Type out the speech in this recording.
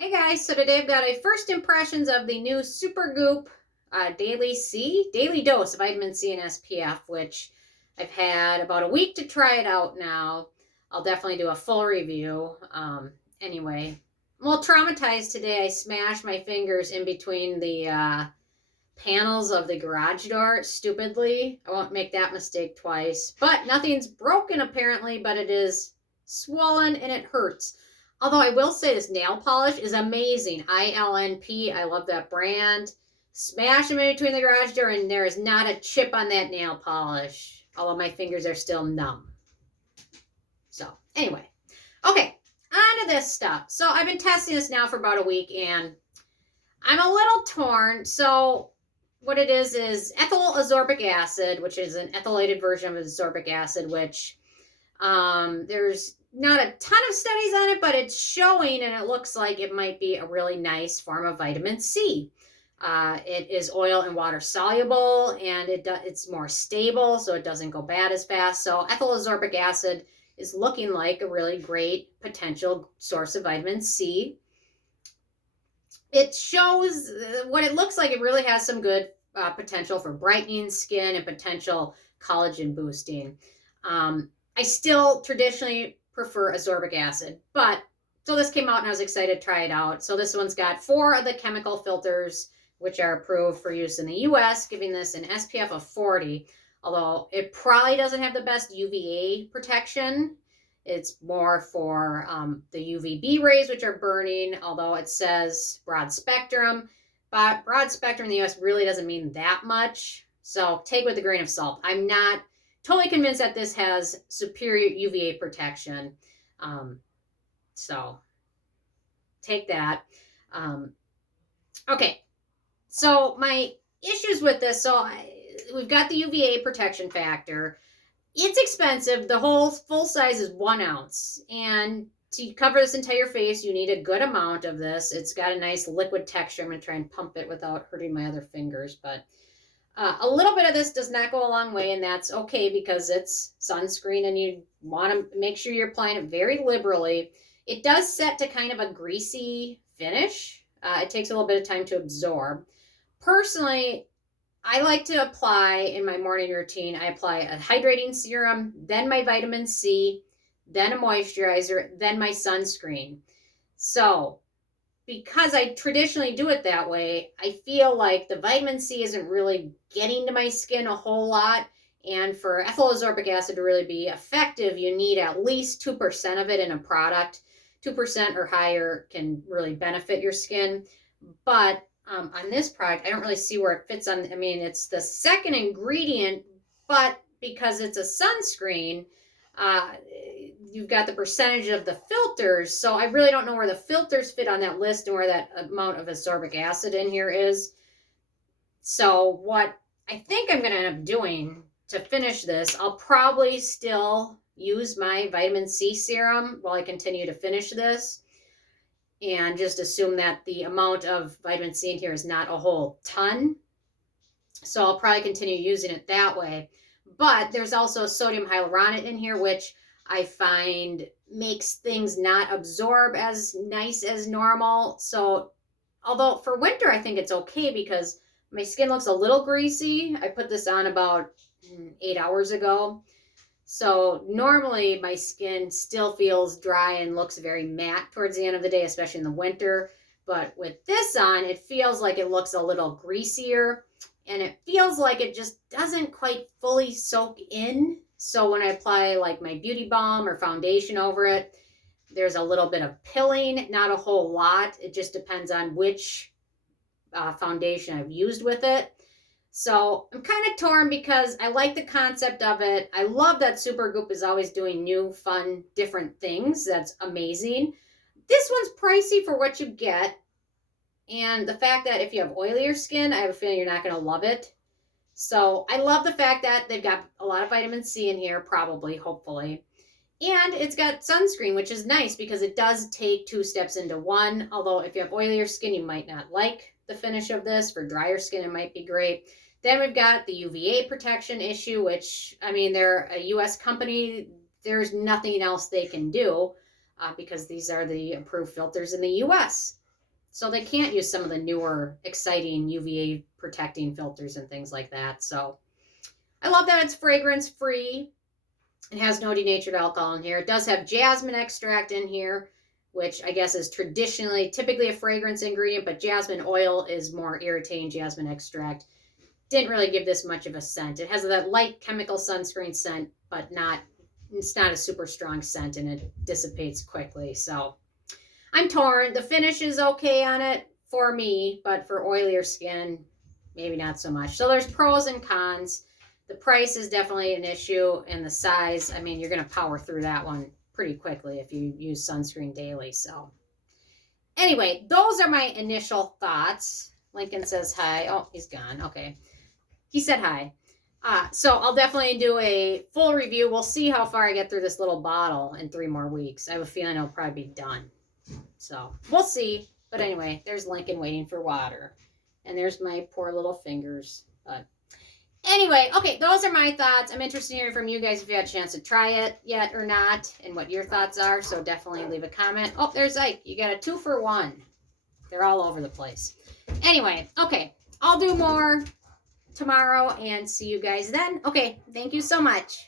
Hey guys, so today I've got a first impressions of the new Supergoop daily dose of vitamin C and SPF, which I've had about a week to try it out now. I'll definitely do a full review. Anyway, I'm a little traumatized today. I smashed my fingers in between the panels of the garage door stupidly. I won't make that mistake twice. But nothing's broken apparently, but it is swollen and it hurts. Although I will say this nail polish is amazing. ILNP, I love that brand. Smash them in between the garage door and there is not a chip on that nail polish. Although my fingers are still numb. So anyway, okay, on to this stuff. So I've been testing this now for about a week and I'm a little torn. So what it is ethyl ascorbic acid, which is an ethylated version of ascorbic acid, which there's not a ton of studies on it, but it's showing and it looks like it might be a really nice form of vitamin C. It is oil and water soluble and it's more stable, so it doesn't go bad as fast. So ethyl ascorbic acid is looking like a really great potential source of vitamin C. It shows what it looks like. It really has some good potential for brightening skin and potential collagen boosting. I still traditionally prefer ascorbic acid, but so this came out and I was excited to try it out. So this one's got 4 of the chemical filters, which are approved for use in the US, giving this an SPF of 40, although it probably doesn't have the best UVA protection. It's more for the UVB rays, which are burning, although it says broad spectrum. But broad spectrum in the US really doesn't mean that much. So take with a grain of salt. I'm not totally convinced that this has superior UVA protection. So take that. Okay. So my issues with this, we've got the UVA protection factor. It's expensive. The whole full size is 1 ounce. And to cover this entire face, you need a good amount of this. It's got a nice liquid texture. I'm going to try and pump it without hurting my other fingers. But a little bit of this does not go a long way, and that's okay because it's sunscreen and you want to make sure you're applying it very liberally. It does set to kind of a greasy finish. It takes a little bit of time to absorb. Personally, I like to apply in my morning routine. I apply a hydrating serum, then my vitamin C, then a moisturizer, then my sunscreen. So because I traditionally do it that way, I feel like the vitamin C isn't really getting to my skin a whole lot. And for ethyl ascorbic acid to really be effective, you need at least 2% of it in a product. 2% or higher can really benefit your skin. But on this product, I don't really see where it fits on. I mean, it's the second ingredient, but because it's a sunscreen, you've got the percentage of the filters. So I really don't know where the filters fit on that list and where that amount of ascorbic acid in here is. So what I think I'm going to end up doing to finish this, I'll probably still use my vitamin C serum while I continue to finish this. And just assume that the amount of vitamin C in here is not a whole ton. So I'll probably continue using it that way. But there's also sodium hyaluronate in here, which I find makes things not absorb as nice as normal. So although for winter, I think it's okay because my skin looks a little greasy. I put this on about 8 hours ago. So normally my skin still feels dry and looks very matte towards the end of the day, especially in the winter. But with this on, it feels like it looks a little greasier and it feels like it just doesn't quite fully soak in. So when I apply like my beauty balm or foundation over it, there's a little bit of pilling, not a whole lot. It just depends on which foundation I've used with it. So I'm kind of torn because I like the concept of it. I love that Supergoop is always doing new, fun, different things. That's amazing. This one's pricey for what you get. And the fact that if you have oilier skin, I have a feeling you're not going to love it. So I love the fact that they've got a lot of vitamin C in here, probably, hopefully. And it's got sunscreen, which is nice because it does take 2 steps into one. Although if you have oilier skin, you might not like the finish of this. For drier skin, it might be great. Then we've got the UVA protection issue, which, I mean, they're a US company. There's nothing else they can do because these are the approved filters in the US. So they can't use some of the newer, exciting UVA protecting filters and things like that. So I love that it's fragrance free. It has no denatured alcohol in here. It does have jasmine extract in here, which I guess is typically a fragrance ingredient, but jasmine oil is more irritating. Jasmine extract didn't really give this much of a scent. It has that light chemical sunscreen scent, but it's not a super strong scent, and it dissipates quickly. So I'm torn. The finish is okay on it for me, but for oilier skin, maybe not so much. So there's pros and cons. The price is definitely an issue, and the size, I mean, you're going to power through that one pretty quickly if you use sunscreen daily. So anyway, those are my initial thoughts. Lincoln says hi. Oh, he's gone. Okay. He said hi. So I'll definitely do a full review. We'll see how far I get through this little bottle in 3 more weeks. I have a feeling it'll probably be done. So we'll see. But anyway, there's Lincoln waiting for water. And there's my poor little fingers. But anyway, okay, those are my thoughts. I'm interested in hearing from you guys if you had a chance to try it yet or not, and what your thoughts are. So definitely leave a comment. Oh, there's Ike. You got a 2-for-1. They're all over the place. Anyway, okay, I'll do more tomorrow and see you guys then. Okay, thank you so much.